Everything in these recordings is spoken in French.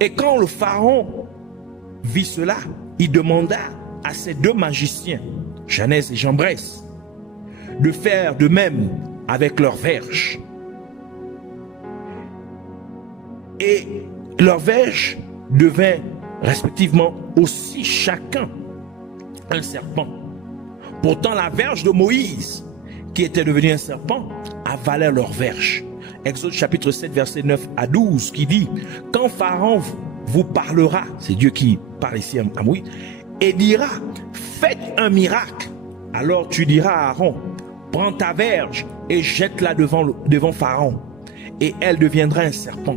Et quand le pharaon vit cela, il demanda à ses deux magiciens, Janès et Jambres, de faire de même avec leurs verges. Et leurs verges devinrent respectivement aussi chacun un serpent. Pourtant la verge de Moïse, qui était devenue un serpent, avalait leurs verges. Exode chapitre 7 verset 9 à 12 qui dit, quand Pharaon vous parlera, c'est Dieu qui parle ici à Moïse, et dira, faites un miracle, alors tu diras à Aaron, prends ta verge et jette-la devant Pharaon, et elle deviendra un serpent.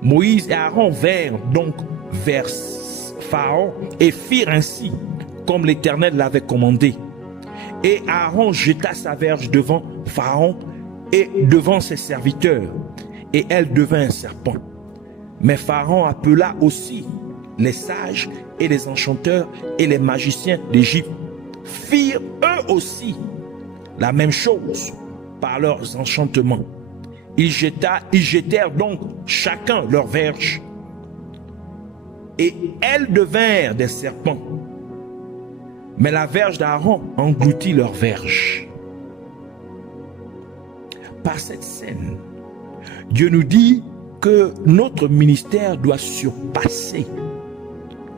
Moïse et Aaron vinrent donc vers Pharaon et firent ainsi comme l'Éternel l'avait commandé. Et Aaron jeta sa verge devant Pharaon et devant ses serviteurs, et elle devint un serpent. Mais Pharaon appela aussi les sages et les enchanteurs et les magiciens d'Égypte, firent eux aussi la même chose par leurs enchantements. Ils jetèrent donc chacun leur verge, et elles devinrent des serpents. Mais la verge d'Aaron engloutit leur verge. Par cette scène, Dieu nous dit que notre ministère doit surpasser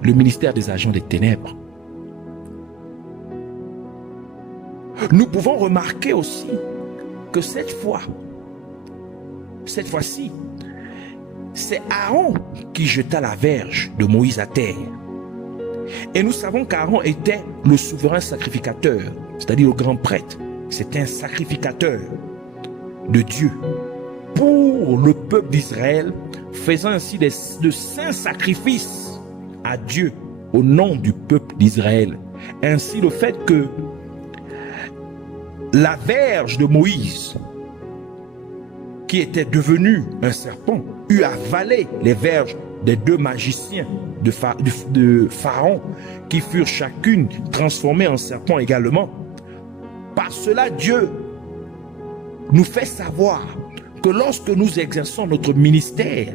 le ministère des agents des ténèbres. Nous pouvons remarquer aussi que cette fois-ci, c'est Aaron qui jeta la verge de Moïse à terre. Et nous savons qu'Aaron était le souverain sacrificateur, c'est-à-dire le grand prêtre. C'était un sacrificateur de Dieu pour le peuple d'Israël, faisant ainsi de saints sacrifices à Dieu au nom du peuple d'Israël. Ainsi, le fait que la verge de Moïse, qui était devenue un serpent, eut avalé les verges des deux magiciens de Pharaon, qui furent chacune transformées en serpent également. Par cela, Dieu nous fait savoir que lorsque nous exerçons notre ministère,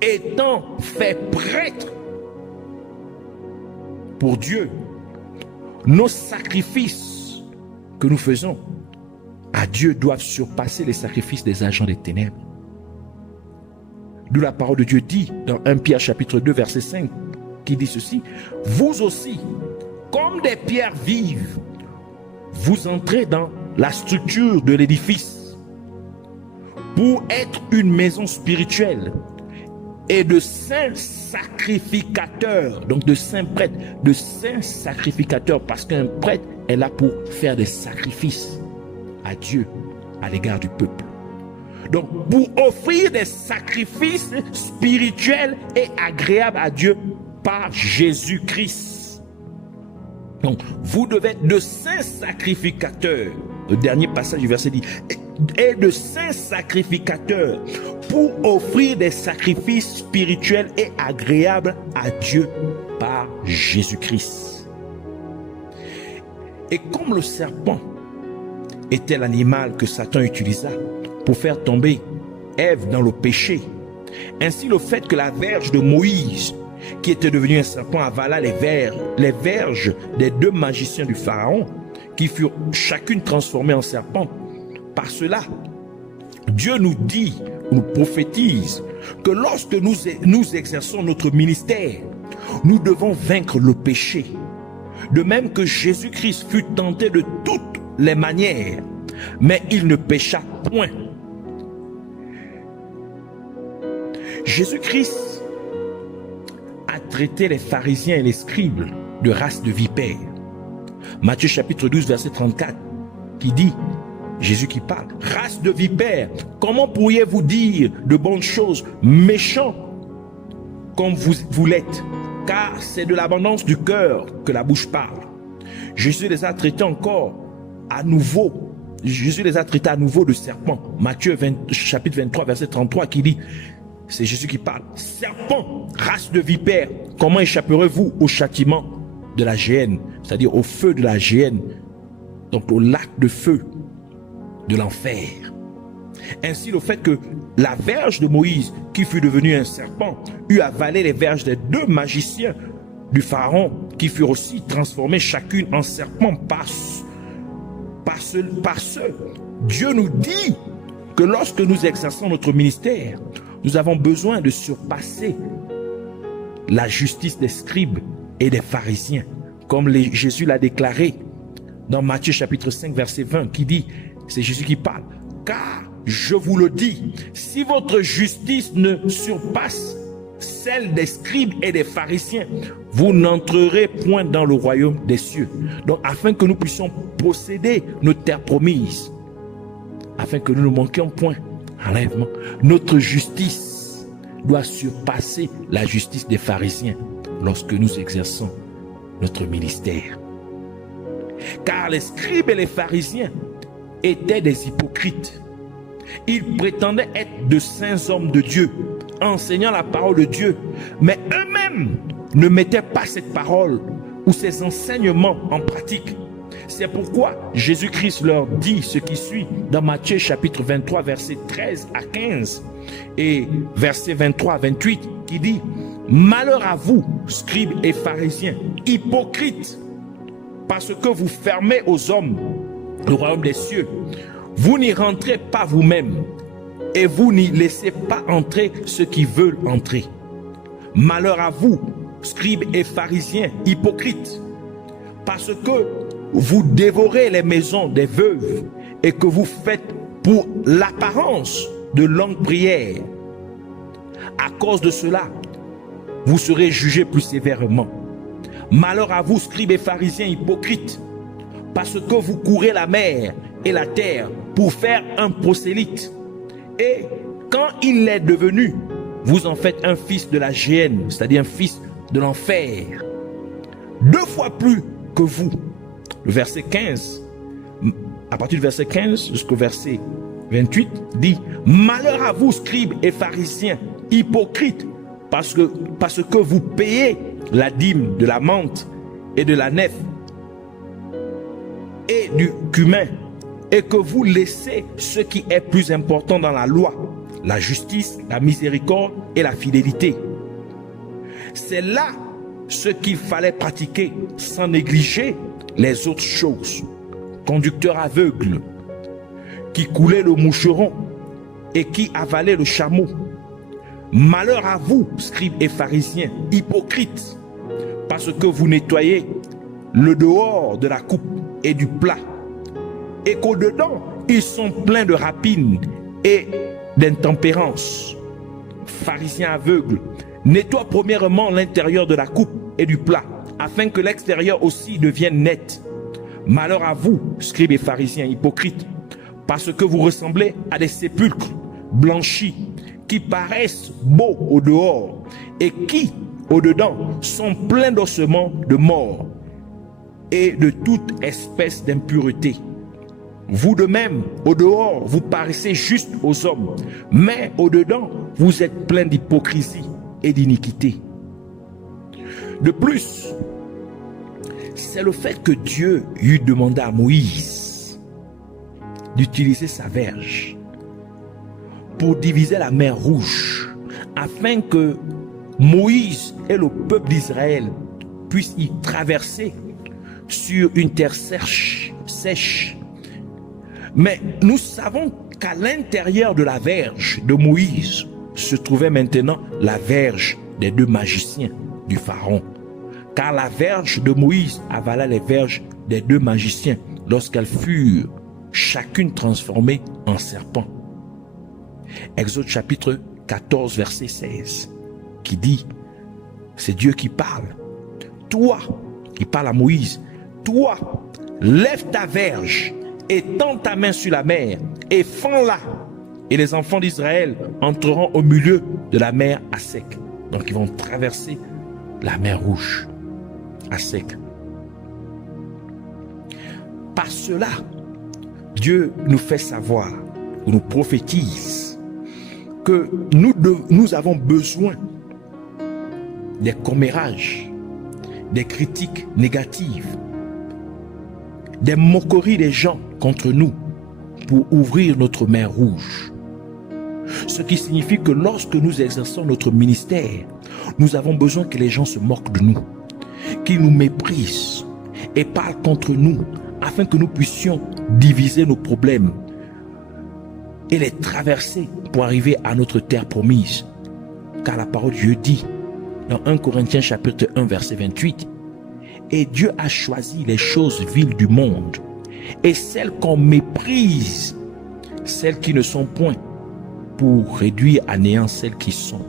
étant fait prêtre pour Dieu, nos sacrifices que nous faisons à Dieu doivent surpasser les sacrifices des agents des ténèbres. D'où la parole de Dieu dit dans 1 Pierre chapitre 2 verset 5 qui dit ceci: vous aussi, comme des pierres vives, vous entrez dans la structure de l'édifice pour être une maison spirituelle et de saints sacrificateurs, donc de saints prêtres, de saints sacrificateurs, parce qu'un prêtre est là pour faire des sacrifices à Dieu à l'égard du peuple. Donc pour offrir des sacrifices spirituels et agréables à Dieu par Jésus-Christ. Donc vous devez être de saints sacrificateurs. Le dernier passage du verset dit, et de saints sacrificateurs pour offrir des sacrifices spirituels et agréables à Dieu par Jésus-Christ. Et comme le serpent était l'animal que Satan utilisa pour faire tomber Ève dans le péché, ainsi le fait que la verge de Moïse, qui était devenue un serpent, avala les verges des deux magiciens du Pharaon, qui furent chacune transformées en serpent. Par cela, Dieu nous dit, nous prophétise, que lorsque nous exerçons notre ministère, nous devons vaincre le péché. De même que Jésus-Christ fut tenté de toutes les manières, mais il ne pécha point. Jésus-Christ a traité les pharisiens et les scribes de race de vipères. Matthieu chapitre 12 verset 34 qui dit, Jésus qui parle, race de vipères, comment pourriez-vous dire de bonnes choses, méchants comme vous l'êtes, car c'est de l'abondance du cœur que la bouche parle. Jésus les a traités encore à nouveau. Jésus les a traités à nouveau de serpents. Matthieu chapitre 23 verset 33 qui dit, c'est Jésus qui parle, serpent, race de vipères, comment échapperez-vous au châtiment de la géhenne, c'est-à-dire au feu de la géhenne, donc au lac de feu de l'enfer. Ainsi, le fait que la verge de Moïse, qui fut devenue un serpent, eut avalé les verges des 2 magiciens du Pharaon, qui furent aussi transformés chacune en serpent par ce. Dieu nous dit que lorsque nous exerçons notre ministère, nous avons besoin de surpasser la justice des scribes et des pharisiens, comme Jésus l'a déclaré dans Matthieu chapitre 5 verset 20, qui dit, c'est Jésus qui parle, car je vous le dis, si votre justice ne surpasse celle des scribes et des pharisiens, vous n'entrerez point dans le royaume des cieux. Donc, afin que nous puissions posséder nos terres promises, afin que nous ne manquions point enlèvement, notre justice doit surpasser la justice des pharisiens lorsque nous exerçons notre ministère. Car les scribes et les pharisiens étaient des hypocrites. Ils prétendaient être de saints hommes de Dieu, enseignant la parole de Dieu, mais eux-mêmes ne mettaient pas cette parole ou ces enseignements en pratique. C'est pourquoi Jésus-Christ leur dit ce qui suit dans Matthieu chapitre 23 versets 13 à 15 et versets 23 à 28 qui dit: malheur à vous, scribes et pharisiens, hypocrites, parce que vous fermez aux hommes le royaume des cieux. Vous n'y rentrez pas vous-même et vous n'y laissez pas entrer ceux qui veulent entrer. Malheur à vous, scribes et pharisiens, hypocrites, parce que vous dévorez les maisons des veuves et que vous faites pour l'apparence de longues prières. À cause de cela, vous serez jugés plus sévèrement. Malheur à vous, scribes et pharisiens, hypocrites, parce que vous courez la mer et la terre pour faire un prosélyte. Et quand il est devenu, vous en faites un fils de la géhenne, c'est-à-dire un fils de l'enfer, 2 fois plus que vous. Le verset 15, à partir du verset 15 jusqu'au verset 28, dit: malheur à vous, scribes et pharisiens, hypocrites, parce que vous payez la dîme de la menthe et de la nef et du cumin, et que vous laissez ce qui est plus important dans la loi, la justice, la miséricorde et la fidélité. C'est là ce qu'il fallait pratiquer sans négliger les autres choses. Conducteur aveugle, qui coulait le moucheron et qui avalait le chameau. Malheur à vous, scribes et pharisiens, hypocrites, parce que vous nettoyez le dehors de la coupe et du plat, et qu'au-dedans, ils sont pleins de rapines et d'intempérance. Pharisiens aveugles, nettoie premièrement l'intérieur de la coupe et du plat, afin que l'extérieur aussi devienne net. Malheur à vous, scribes et pharisiens, hypocrites, parce que vous ressemblez à des sépulcres blanchis, qui paraissent beaux au dehors, et qui, au-dedans, sont pleins d'ossements de mort et de toute espèce d'impureté. Vous de même, au dehors, vous paraissez juste aux hommes, mais au-dedans, vous êtes pleins d'hypocrisie et d'iniquité. De plus, c'est le fait que Dieu eut demandé à Moïse d'utiliser sa verge pour diviser la mer Rouge, afin que Moïse et le peuple d'Israël puissent y traverser sur une terre sèche. Mais nous savons qu'à l'intérieur de la verge de Moïse se trouvait maintenant la verge des 2 magiciens du Pharaon. Car la verge de Moïse avala les verges des 2 magiciens lorsqu'elles furent chacune transformée en serpent. Exode chapitre 14 verset 16 qui dit, c'est Dieu qui parle. Toi, il parle à Moïse, toi, lève ta verge et tends ta main sur la mer et fends-la. Et les enfants d'Israël entreront au milieu de la mer à sec. Donc ils vont traverser la mer Rouge à sec. Par cela, Dieu nous fait savoir, nous prophétise que nous avons besoin des commérages, des critiques négatives, des moqueries des gens contre nous pour ouvrir notre mer Rouge. Ce qui signifie que lorsque nous exerçons notre ministère, nous avons besoin que les gens se moquent de nous, qu'ils nous méprisent et parlent contre nous, afin que nous puissions diviser nos problèmes et les traverser pour arriver à notre terre promise. Car la parole de Dieu dit dans 1 Corinthiens chapitre 1 verset 28, « Et Dieu a choisi les choses viles du monde et celles qu'on méprise, celles qui ne sont point, pour réduire à néant celles qui sont. »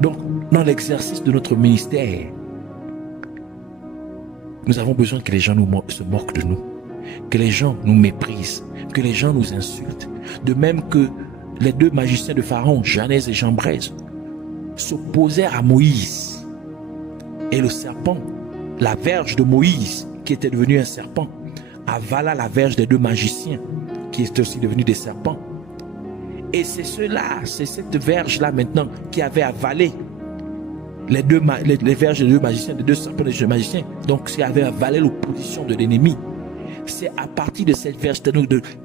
Donc, dans l'exercice de notre ministère, nous avons besoin que les gens se moquent de nous, que les gens nous méprisent, que les gens nous insultent. De même que les deux magiciens de Pharaon, Janès et Jambres, s'opposèrent à Moïse. Et le serpent, la verge de Moïse, qui était devenue un serpent, avala la verge des deux magiciens, qui étaient aussi devenus des serpents. Et c'est c'est cette verge-là maintenant qui avait avalé les verges des deux magiciens, des deux serpents des deux magiciens, donc qui avait avalé l'opposition de l'ennemi. C'est à partir de cette verge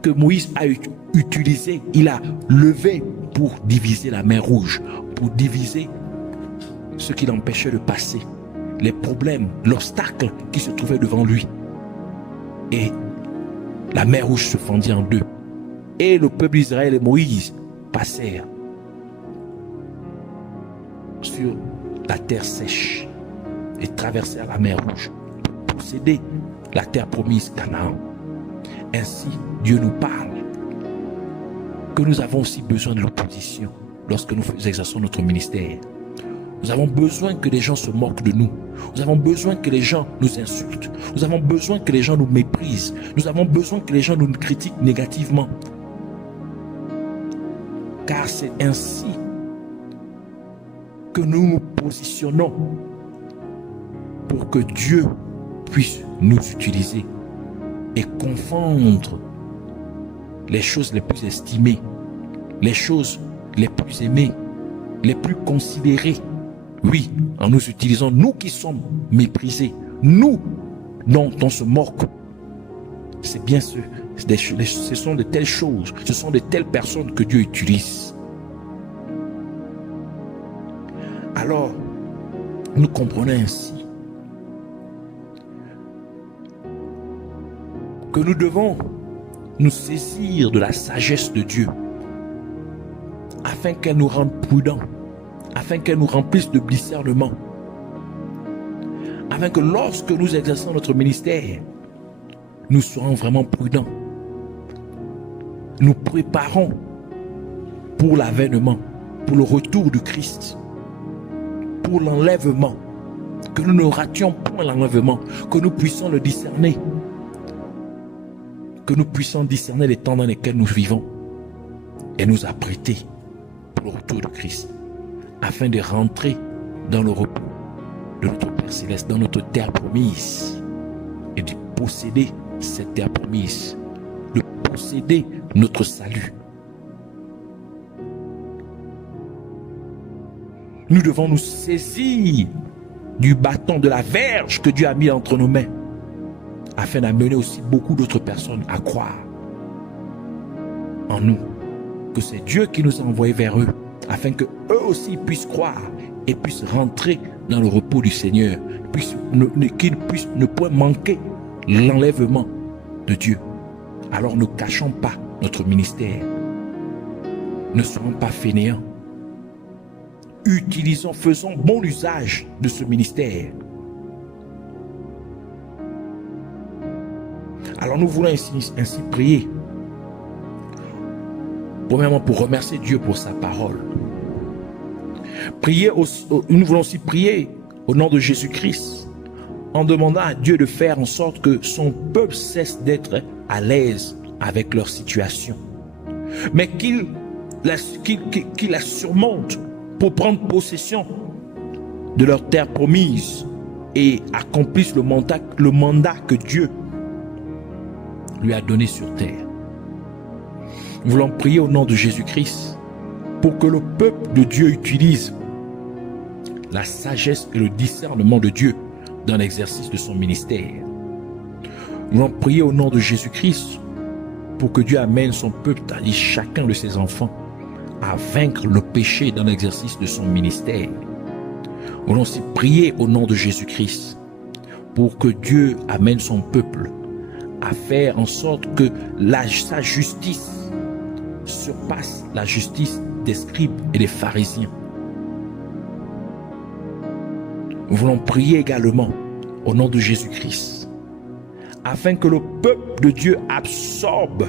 que Moïse a utilisé, il a levé pour diviser la mer Rouge, pour diviser ce qui l'empêchait de passer, les problèmes, l'obstacle qui se trouvait devant lui. Et la mer Rouge se fendit en deux. Et le peuple d'Israël et Moïse passèrent sur la terre sèche et traversèrent la mer Rouge pour posséder la terre promise Canaan. Ainsi, Dieu nous parle que nous avons aussi besoin de l'opposition lorsque nous exerçons notre ministère. Nous avons besoin que les gens se moquent de nous. Nous avons besoin que les gens nous insultent. Nous avons besoin que les gens nous méprisent. Nous avons besoin que les gens nous critiquent négativement. Car c'est ainsi que nous nous positionnons pour que Dieu puisse nous utiliser et confondre les choses les plus estimées, les choses les plus aimées, les plus considérées. Oui, en nous utilisant, nous qui sommes méprisés, nous dont on se moque. C'est bien ce sont de telles choses, ce sont de telles personnes que Dieu utilise. Alors, nous comprenons ainsi que nous devons nous saisir de la sagesse de Dieu afin qu'elle nous rende prudents, afin qu'elle nous remplisse de discernement, afin que lorsque nous exerçons notre ministère, nous serons vraiment prudents. Nous préparons pour l'avènement, pour le retour du Christ, pour l'enlèvement, que nous ne rations point l'enlèvement, que nous puissions le discerner, que nous puissions discerner les temps dans lesquels nous vivons et nous apprêter pour le retour du Christ, afin de rentrer dans le repos de notre Père Céleste, dans notre terre promise, et de posséder cette terre promise, de posséder notre salut. Nous devons nous saisir du bâton, de la verge que Dieu a mis entre nos mains, afin d'amener aussi beaucoup d'autres personnes à croire en nous, que c'est Dieu qui nous a envoyés vers eux, afin que eux aussi puissent croire et puissent rentrer dans le repos du Seigneur, qu'ils puissent ne point manquer l'enlèvement de Dieu. Alors ne cachons pas notre ministère, ne soyons pas fainéants, faisons bon usage de ce ministère. Alors nous voulons ainsi prier, premièrement pour remercier Dieu pour sa parole. Nous voulons aussi prier au nom de Jésus-Christ, en demandant à Dieu de faire en sorte que son peuple cesse d'être à l'aise avec leur situation, mais qu'il la surmonte pour prendre possession de leur terre promise et accomplisse le mandat que Dieu lui a donné sur terre. Nous voulons prier au nom de Jésus-Christ pour que le peuple de Dieu utilise la sagesse et le discernement de Dieu dans l'exercice de son ministère. Nous voulons prier au nom de Jésus-Christ pour que Dieu amène son peuple, c'est-à-dire chacun de ses enfants, à vaincre le péché dans l'exercice de son ministère. Nous voulons aussi prier au nom de Jésus-Christ pour que Dieu amène son peuple à faire en sorte que sa justice surpasse la justice des scribes et des pharisiens. Nous voulons prier également au nom de Jésus-Christ afin que le peuple de Dieu absorbe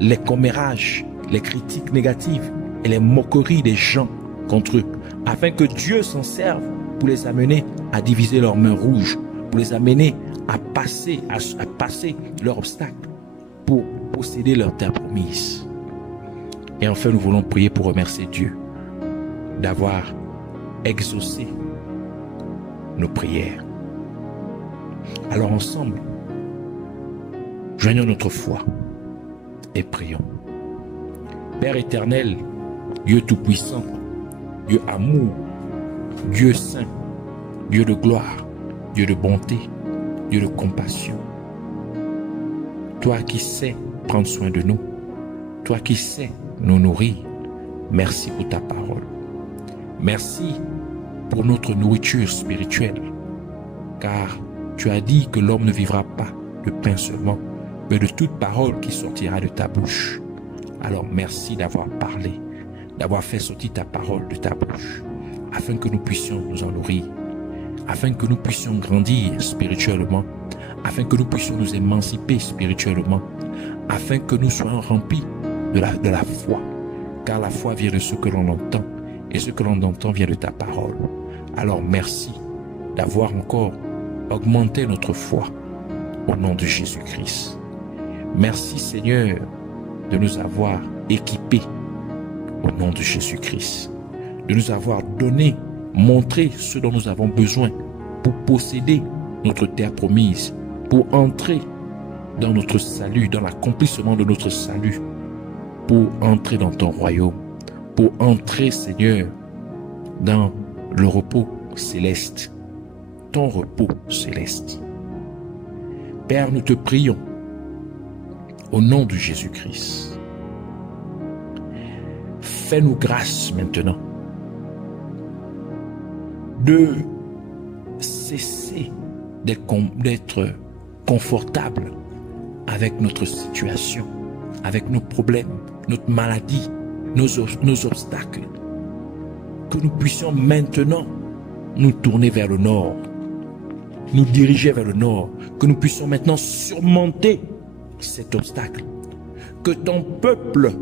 les commérages, les critiques négatives et les moqueries des gens contre eux, afin que Dieu s'en serve pour les amener à diviser leurs mains rouges, pour les amener à passer leurs obstacles, pour posséder leur terre promise. Et enfin, nous voulons prier pour remercier Dieu d'avoir exaucé nos prières. Alors ensemble, joignons notre foi et prions. Père éternel, Dieu tout-puissant, Dieu amour, Dieu saint, Dieu de gloire, Dieu de bonté, Dieu de compassion. Toi qui sais prendre soin de nous, toi qui sais nous nourrir, merci pour ta parole. Merci pour notre nourriture spirituelle, car tu as dit que l'homme ne vivra pas de pain seulement, mais de toute parole qui sortira de ta bouche. Alors merci d'avoir parlé, d'avoir fait sortir ta parole de ta bouche, afin que nous puissions nous en nourrir, afin que nous puissions grandir spirituellement, afin que nous puissions nous émanciper spirituellement, afin que nous soyons remplis de la foi, car la foi vient de ce que l'on entend, et ce que l'on entend vient de ta parole. Alors merci d'avoir encore augmenté notre foi au nom de Jésus-Christ. Merci Seigneur de nous avoir équipés au nom de Jésus-Christ, de nous avoir donné, montré ce dont nous avons besoin pour posséder notre terre promise, pour entrer dans notre salut, dans l'accomplissement de notre salut, pour entrer dans ton royaume, pour entrer, Seigneur, dans le repos céleste, ton repos céleste. Père, nous te prions au nom de Jésus-Christ. Fais-nous grâce maintenant de cesser d'être confortable avec notre situation, avec nos problèmes, notre maladie, nos obstacles. Que nous puissions maintenant nous tourner vers le nord, nous diriger vers le nord, que nous puissions maintenant surmonter cet obstacle, que ton peuple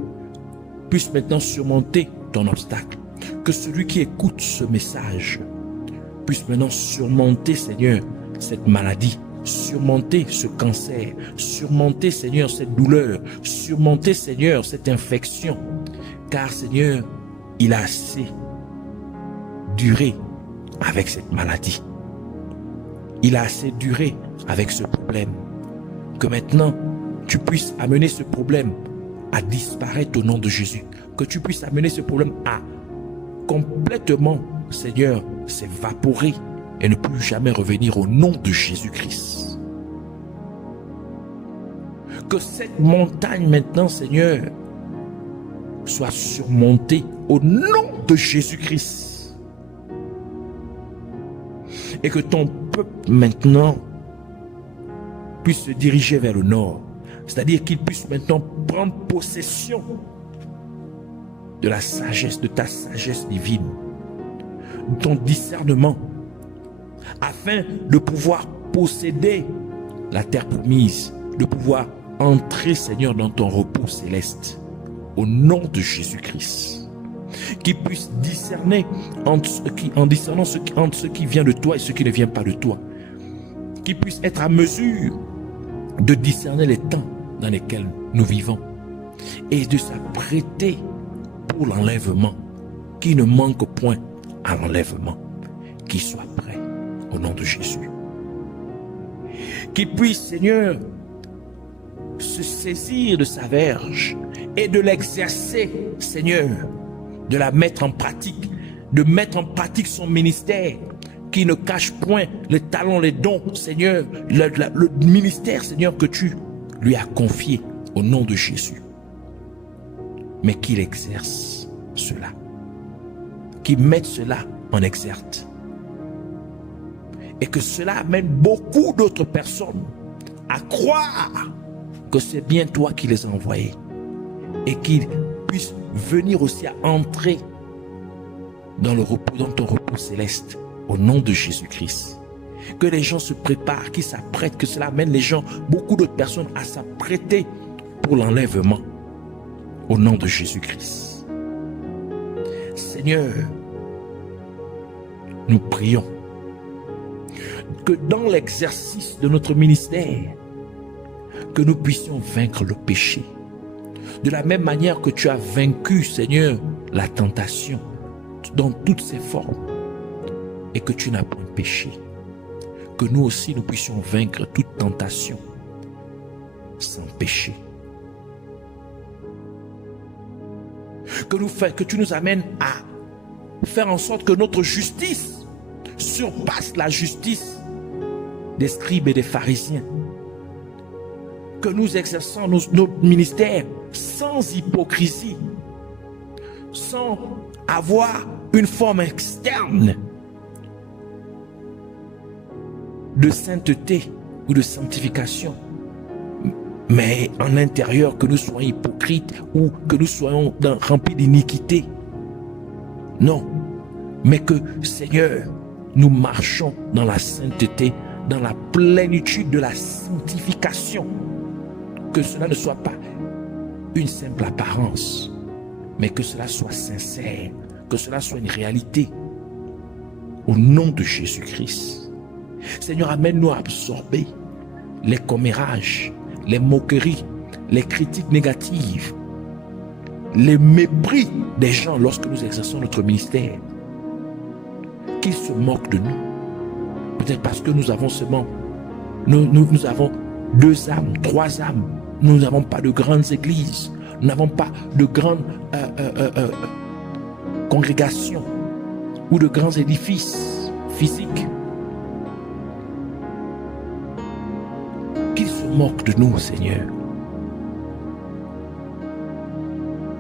puisse maintenant surmonter ton obstacle, que celui qui écoute ce message puisse maintenant surmonter, Seigneur, cette maladie, surmonter ce cancer, surmonter, Seigneur, cette douleur, surmonter, Seigneur, cette infection, car, Seigneur, il a assez duré avec cette maladie. Il a assez duré avec ce problème. Que maintenant, tu puisses amener ce problème à disparaître au nom de Jésus. Que tu puisses amener ce problème à complètement, Seigneur, s'évaporer et ne plus jamais revenir au nom de Jésus-Christ. Que cette montagne maintenant, Seigneur, soit surmontée au nom de Jésus-Christ. Et que ton peuple maintenant puisse se diriger vers le nord. C'est-à-dire qu'il puisse maintenant prendre possession de la sagesse, de ta sagesse divine, de ton discernement, afin de pouvoir posséder la terre promise, de pouvoir entrer, Seigneur, dans ton repos céleste, au nom de Jésus-Christ. Qui puisse discerner entre ce qui vient de toi et ce qui ne vient pas de toi. Qui puisse être à mesure de discerner les temps dans lesquels nous vivons et de s'apprêter pour l'enlèvement, qui ne manque point à l'enlèvement, qui soit prêt au nom de Jésus. Qu'il puisse, Seigneur, se saisir de sa verge et de l'exercer, Seigneur, de la mettre en pratique, de mettre en pratique son ministère, qui ne cache point les talents, les dons, Seigneur, le ministère, Seigneur, que tu lui as confié au nom de Jésus, mais qu'il exerce cela, qui mettent cela en exergue. Et que cela amène beaucoup d'autres personnes à croire que c'est bien toi qui les as envoyés. Et qu'ils puissent venir aussi à entrer dans le repos, dans ton repos céleste, au nom de Jésus-Christ. Que les gens se préparent, qu'ils s'apprêtent, que cela amène les gens, beaucoup d'autres personnes à s'apprêter pour l'enlèvement, au nom de Jésus-Christ. Seigneur, nous prions que dans l'exercice de notre ministère, que nous puissions vaincre le péché. De la même manière que tu as vaincu, Seigneur, la tentation dans toutes ses formes et que tu n'as point péché. Que nous aussi nous puissions vaincre toute tentation sans péché. Que tu nous amènes à faire en sorte que notre justice surpasse la justice des scribes et des pharisiens. Que nous exerçons notre ministère sans hypocrisie, sans avoir une forme externe de sainteté ou de sanctification, mais en l'intérieur que nous soyons hypocrites ou que nous soyons remplis d'iniquité. Non, mais que, Seigneur, nous marchons dans la sainteté, dans la plénitude de la sanctification. Que cela ne soit pas une simple apparence, mais que cela soit sincère, que cela soit une réalité. Au nom de Jésus-Christ. Seigneur, amène-nous à absorber les commérages, les moqueries, les critiques négatives, les mépris des gens lorsque nous exerçons notre ministère. Qu'ils se moquent de nous. Peut-être parce que nous avons seulement, nous avons 2 âmes, 3 âmes. Nous n'avons pas de grandes églises. Nous n'avons pas de grandes congrégations ou de grands édifices physiques. Qu'ils se moquent de nous, Seigneur.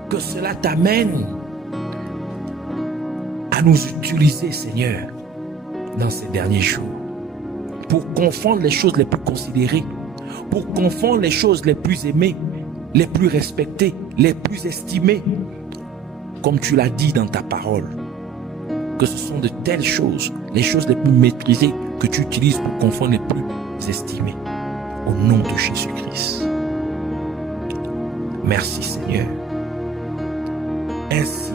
Que cela t'amène à nous utiliser, Seigneur, dans ces derniers jours, pour confondre les choses les plus considérées, pour confondre les choses les plus aimées, les plus respectées, les plus estimées, comme tu l'as dit dans ta parole, que ce sont de telles choses, les choses les plus maîtrisées, que tu utilises pour confondre les plus estimées. Au nom de Jésus-Christ. Merci, Seigneur. Ainsi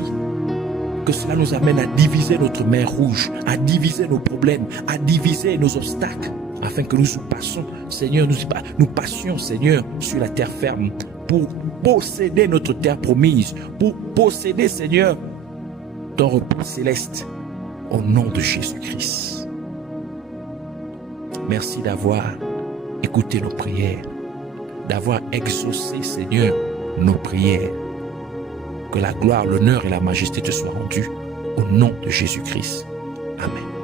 que cela nous amène à diviser notre mer rouge, à diviser nos problèmes, à diviser nos obstacles, afin que nous passions, Seigneur, nous passions, Seigneur, sur la terre ferme, pour posséder notre terre promise, pour posséder, Seigneur, ton repos céleste, au nom de Jésus-Christ. Merci d'avoir écouté nos prières, d'avoir exaucé, Seigneur, nos prières. Que la gloire, l'honneur et la majesté te soient rendus au nom de Jésus-Christ. Amen.